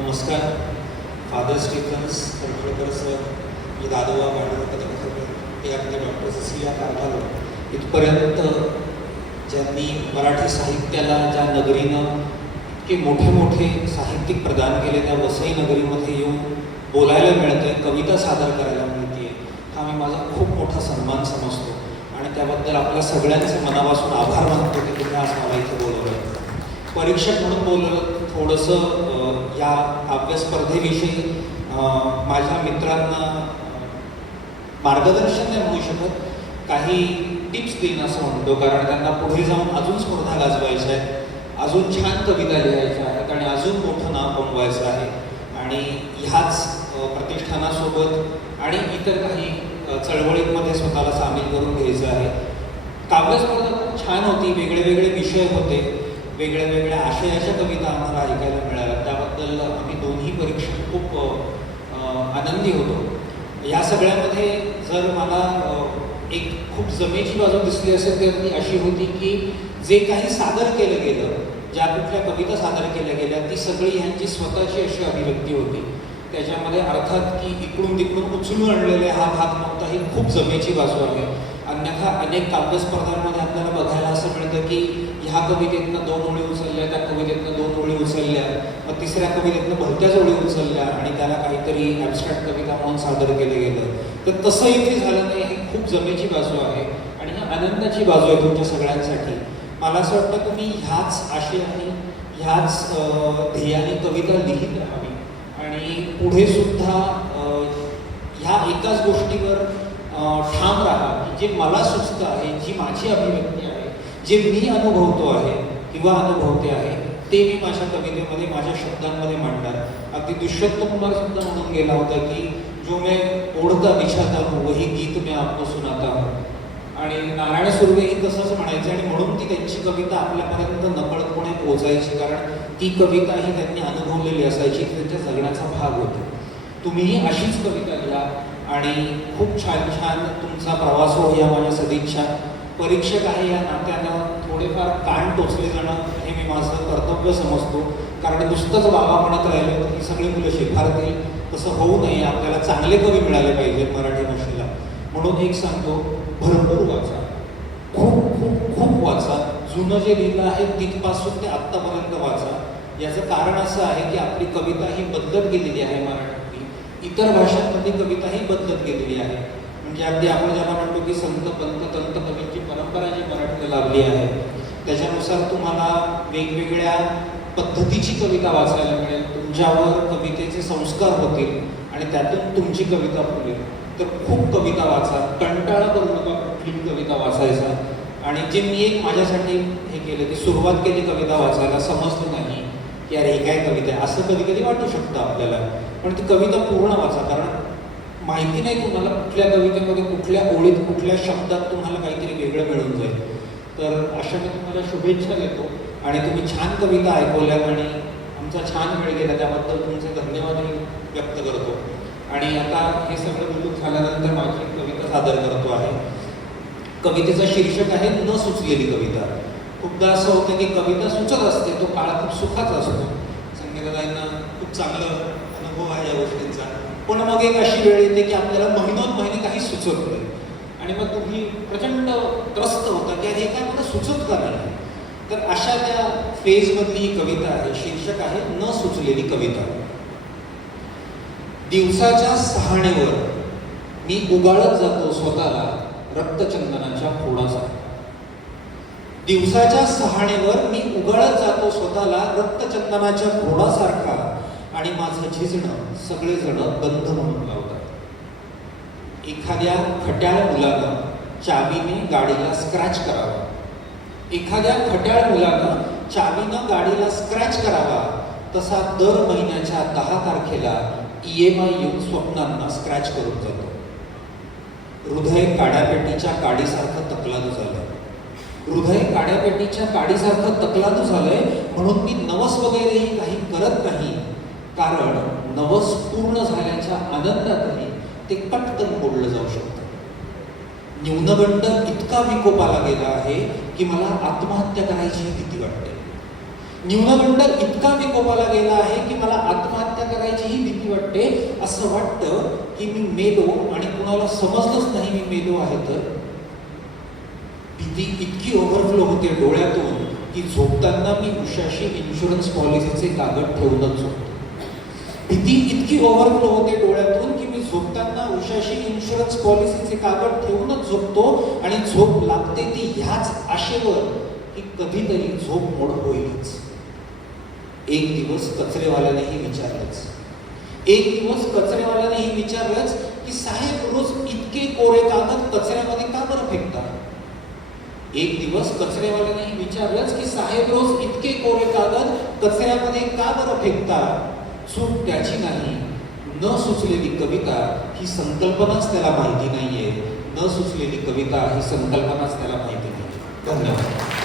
नमस्कार. Father Stephens Talwalkar sir मी दादोबा पांडुरंग कथकसर हे आपले डॉक्टर सिसिलिया कारभारो इथपर्यंत ज्यांनी मराठी साहित्याला ज्या नगरीनं इतके मोठे मोठे साहित्यिक प्रदान केले त्या वसई नगरीमध्ये येऊन बोलायला मिळते कविता सादर करायला मिळते हा मी माझा खूप मोठा सन्मान समजतो. आणि त्याबद्दल आपल्या सगळ्यांचे मनापासून आभार मानतो की तुम्ही आज मला इथे बोलवलं परीक्षक म्हणून बोललं थोडंसं या काव्य स्पर्धेविषयी माझ्या मित्रांना मार्गदर्शन नाही म्हणू शकत. काही टिप्स देईन असं म्हणतो कारण त्यांना पुढे जाऊन अजून स्पर्धा गाजवायच्या आहेत. अजून छान कविता लिहायच्या आहेत आणि अजून मोठं नाव कमवायचं आहे. आणि ह्याच प्रतिष्ठानासोबत आणि इतर काही चळवळींमध्ये स्वतःला सामील करून घ्यायचं आहे. काव्य स्पर्धा खूप छान होती. वेगळे वेगळे विषय होते. वेगळ्या वेगळ्या आशयाच्या कविता आम्हाला ऐकायला मिळाल्या. त्याबद्दल आम्ही दोन्ही परीक्षक खूप आनंदी होतो. या सगळ्यामध्ये जर मला एक खूप जमेची बाजू दिसली असेल तर ती अशी होती की जे काही सादर केलं गेलं ज्या कुठल्या कविता सादर केल्या गेल्या ती सगळी ह्यांची स्वतःची अशी अभिव्यक्ती होती. त्याच्यामध्ये अर्थात की इकडून तिकडून उचलून आणलेले हा भाग नव्हता ही खूप जमेची बाजू आहे. अन्यथा अनेक काव्यस्पर्धांमध्ये आपल्याला बघायला असं मिळतं की ह्या कवितेतनं दोन ओळी उचलल्या त्या कवितेतनं दोन ओळी उचलल्या मग तिसऱ्या कवितेतनं भलत्याच ओळी उचलल्या आणि त्याला काहीतरी ॲबस्ट्रॅक्ट कविता म्हणून सादर केलं गेलं. तर तसं इथे झालं नाही ही खूप जमेची बाजू आहे आणि ही आनंदाची बाजू आहे तुमच्या सगळ्यांसाठी. मला असं वाटतं तुम्ही ह्याच आशयाने ह्याच ध्येयाने कविता लिहित राहावी. आणि पुढे सुद्धा ह्या एकाच गोष्टीवर ठाम राहा जे मला सुचतं आहे जी माझी अभिव्यक्ती आहे जे मी अनुभवतो आहे किंवा अनुभवते आहे ते मी माझ्या कवितेमध्ये माझ्या शब्दांमध्ये मांडणार अगदी दुष्यंत कुमार सुद्धा म्हणून गेला होता की जो मैं ओढता बिछाता हूँ वही गीत मैं आपको सुनाता हूँ. आणि नारायण सुर्वेही तसंच म्हणायचे आणि म्हणून ती त्यांची कविता आपल्यापर्यंत नकळतपणे पोहोचायची कारण ती कविता ही त्यांनी अनुभवलेली असायची त्यांच्या जगण्याचा भाग होती. तुम्हीही अशीच कविता लिहा आणि खूप छान छान तुमचा प्रवास हो या माझ्या सदिच्छा. परीक्षक आहे या नात्यानं थोडेफार कान टोचले जाणं हे मी माझं कर्तव्य समजतो. कारण नुसतंच बाबा म्हणत राहिलं तर ही सगळी मुलं शिफारतील तसं होऊ नये आपल्याला चांगले कवी मिळाले पाहिजे मराठी भाषेला. म्हणून एक सांगतो भरपूर वाचा. खूप खूप खूप वाचा. जुनं जे लिहिलं आहे तिथपासून ते आत्तापर्यंत वाचा. याचं कारण असं आहे की आपली कविता ही बदलत गेलेली आहे मराठी इतर भाषांमध्ये कविता ही बदलत गेलेली आहे. म्हणजे अगदी आपण ज्याला म्हणतो की संत पंत तंत कवींची परंपरा जी मराठीला लाभली आहे त्याच्यानुसार तुम्हाला वेगवेगळ्या पद्धतीची कविता वाचायला मिळेल. तुमच्यावर कवितेचे संस्कार होतील आणि त्यातून तुमची कविता फुलेल. तर खूप कविता वाचा. कंटाळा करू नका कुठली कविता वाचायचा. आणि जे मी एक माझ्यासाठी हे केलं की सुरुवात केली कविता वाचायला समजलं नाही की अरे हे काय कविता आहे? असं कधी कधी वाटू शकतं आपल्याला. पण ती कविता पूर्ण वाचा. कारण माहिती नाही तुम्हाला कुठल्या कवितेमध्ये कुठल्या ओळीत कुठल्या शब्दात तुम्हाला काहीतरी वेगळं मिळून जाईल. तर अशा मी तुम्हाला शुभेच्छा देतो. आणि तुम्ही छान कविता ऐकवल्या आणि आमचा छान वेळ गेला त्याबद्दल तुमचे धन्यवादही व्यक्त करतो. आणि आता हे सगळं बोलून झाल्यानंतर माझी कविता सादर करतो आहे. कवितेचं शीर्षक आहे न सुचलेली कविता. खूपदा असं होतं की कविता सुचत असते तो काळ खूप सुखाचा असतो. संगीतदारांना खूप चांगला अनुभव आहे या गोष्टींचा. पण मग एक अशी वेळ येते की आपल्याला महिनोन महिने काही सुचत नाही. आणि मग तुम्ही प्रचंड त्रस्त होता की हे काय मला सुचत का नाही? तर अशा त्या फेजमधली ही कविता आहे. शीर्षक आहे न सुचलेली कविता. दिवसाच्या सहाणेवर मी उगाळत जातो स्वतःला रक्तचंदनाच्या फोडाचा. दिवसाच्या सहाणेवर मी उगाळत जातो स्वतःला रक्तचंदनाच्या फोडासारखा. आणि माझं झिजणं सगळेजण बंद म्हणून लावतात. एखाद्या खट्याळ मुलानं चावीने गाडीला स्क्रॅच करावा. एखाद्या खट्याळ मुलानं चावीनं गाडीला स्क्रॅच करावा. तसा दर महिन्याच्या दहा तारखेला ई एम आय येऊन स्वप्नांना स्क्रॅच करून जातो. हृदय काड्यापेटीच्या काडीसारखं तकलादू झालं हृदय काड्यापेटीच्या काडीसारखं तकलादू झालंय म्हणून मी नवस वगैरेही काही करत नाही. कारण नवस पूर्ण झाल्याच्या आनंदातही ते पटकन बोललं जाऊ शकतं. न्यूनगंड इतका विकोपाला गेला आहे की मला आत्महत्या करायची भीती वाटते. न्यूनगंड इतका विकोपाला गेला आहे की मला आत्महत्या करायचीही भीती वाटते. असं वाटतं की मी मेलो आणि कुणाला समजलंच नाही मी मेलो आहे तर. भीती इतकी ओव्हरफ्लो होते डोळ्यातून की झोपताना मी उशाशी इन्शुरन्स पॉलिसीचे कागद ठेवूनच झोपतो. इतकी ओव्हरफ्लो होते डोळ्यातून की मी झोपताना उशाशी इन्शुरन्स पॉलिसीचे कागद ठेवूनच झोपतो आणि झोप लागते ती ह्याच आशेवर की कधीतरी झोप मोड होईलच. एक दिवस कचरेवाल्यानेही विचारलंच. एक दिवस कचरेवाल्यानेही विचारलंच की साहेब रोज इतके कोरे कागद कचऱ्यामध्ये का बरं फेकतात? एक दिवस कचरेवाल्यानेही विचारलंच की साहेब रोज इतके कोरे कागद कचऱ्यामध्ये का बरं फेकतात? चूक त्याची नाही. न सुचलेली कविता ही संकल्पनाच त्याला माहिती नाहीये. न सुचलेली कविता ही संकल्पनाच त्याला माहिती नाही धन्यवाद.